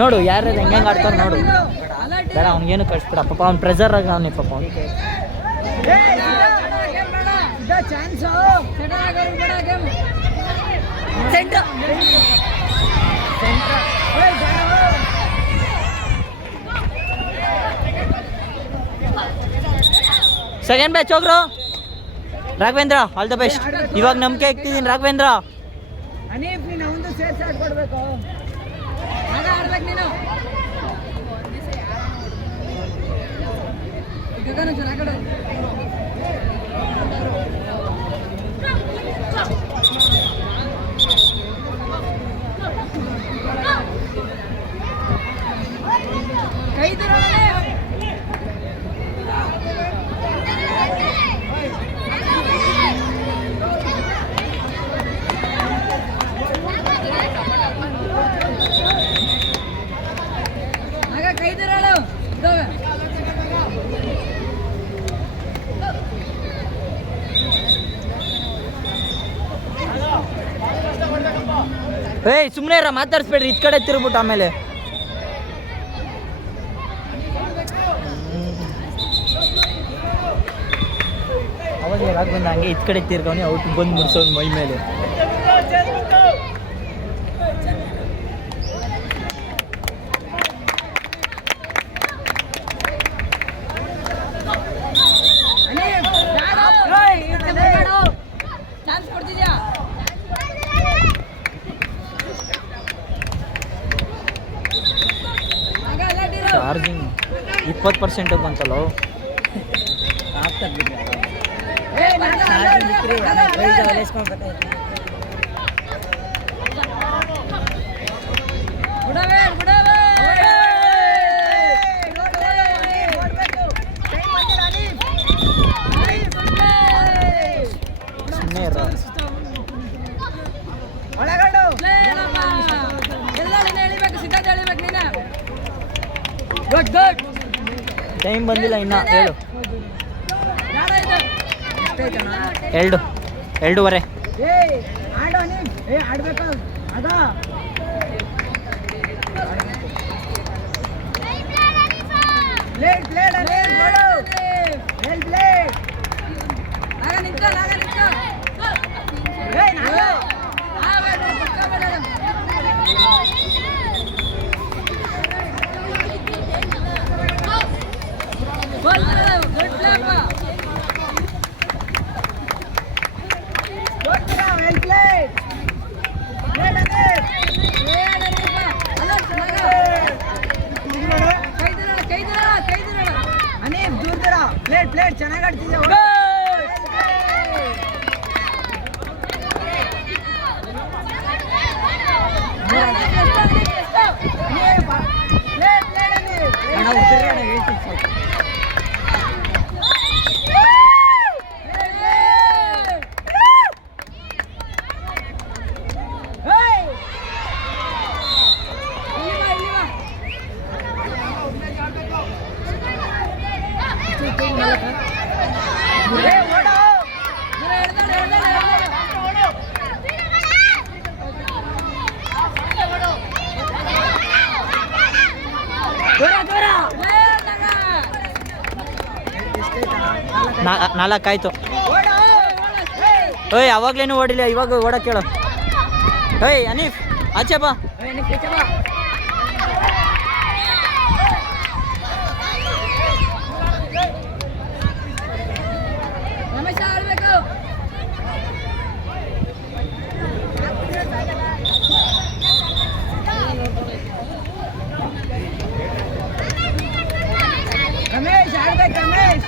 ನೋಡು ಯಾರು ಹೆಂಗೆ ಆಡ್ತಾರೆ ನೋಡು. ಬೇಡ ಅವ್ನಿಗೇನು ಕಳಿಸ್ಬಿಡ ಪಾಪ, ಅವ್ನು ಪ್ರೆಸರ್ ಆಗ ಅವನೇ ಪಾಪ ಅವ್ನು. ಸೆಕೆಂಡ್ ಬ್ಯಾಚ್ ಹೋಗ್ರು. Raghavendra all the best. ಇವಾಗ ನಂಬಿಕೆ ಇಕ್ತಿದ್ದೀನಿ ರಾಘವೇಂದ್ರ. ಏಯ್ ಸುಮ್ಮನೆ ಇರ, ಮಾತಾಡ್ಸ್ಬೇಡ್ರಿ, ಇದ್ ಕಡೆ ತಿರ್ಬಿಟ್ಟು ಆಮೇಲೆ. ಅವಾಗ ಯಾವಾಗ ಬಂದ ಹಂಗೆ ಇದ್ ಕಡೆ ತಿರ್ಗವನಿ, ಔಟ್ ಬಂದು ಮುಡ್ಸೋನು ಮೈ ಮೇಲೆ. ಚಾರ್ಜಿಂಗ್ 20% ಬಂತಲ್ಲ. ಟೈಮ್ ಬಂದಿಲ್ಲ ಇನ್ನ. 2:30. ಪ್ಲೇಟ್ ಚೆನ್ನಾಗಿ ಆಡ್ತಿದ್ದೆ. ನಾಲ್ಕಾಯ್ತು. ಓಯ್ ಅವಾಗ್ಲೇನು ಓಡಿಲ್ಲ, ಇವಾಗ ಓಡಕ್ ಕೇಳು. ಏಯ್ ಅನೀಫ್ ಆಚೆ ಬಾ. ರಮೇಶ್ ಆಡ್ಬೇಕು, ರಮೇಶ್.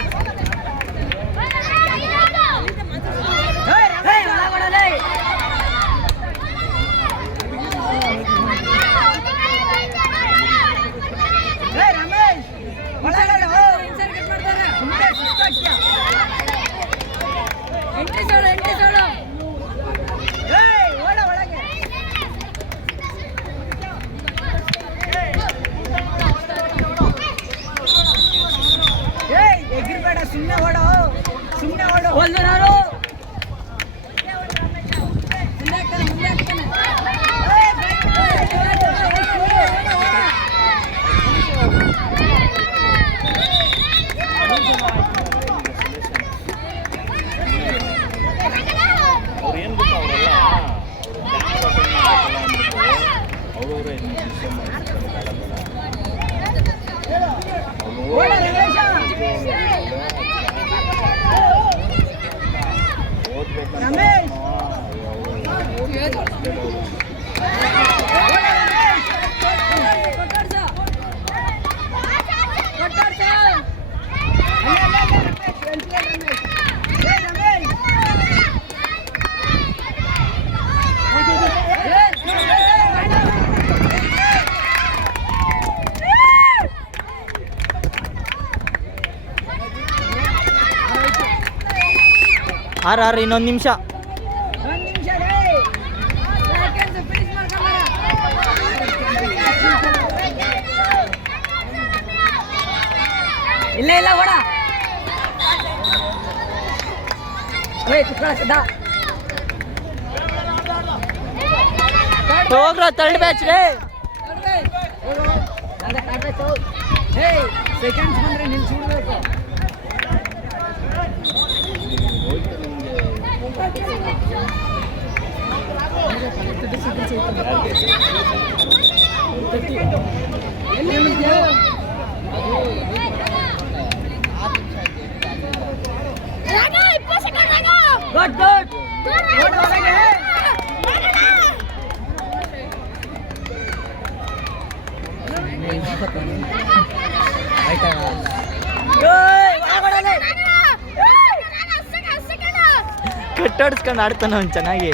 ಆರು ಇನ್ನೊಂದು ನಿಮಿಷ. ಇಲ್ಲ ಇಲ್ಲ ಓಡ ಹೋಗ್ರ ಥರ್ಡ್ ಬ್ಯಾಚ್ ರೇ. ಸೆಕೆಂಡ್ಸ್ ಬಂದ್ರೆ ನಿಲ್ಸ್ಬಿಡ್ಬೇಕು. ಗುಡ್ ಗುಡ್ ಗುಡ್ ಹೊರಗೆ ಕಟ್ಟಾಡ್ಸ್ಕೊಂಡು ಆಡ್ತಾನ ಅವ್ನು ಚೆನ್ನಾಗಿ.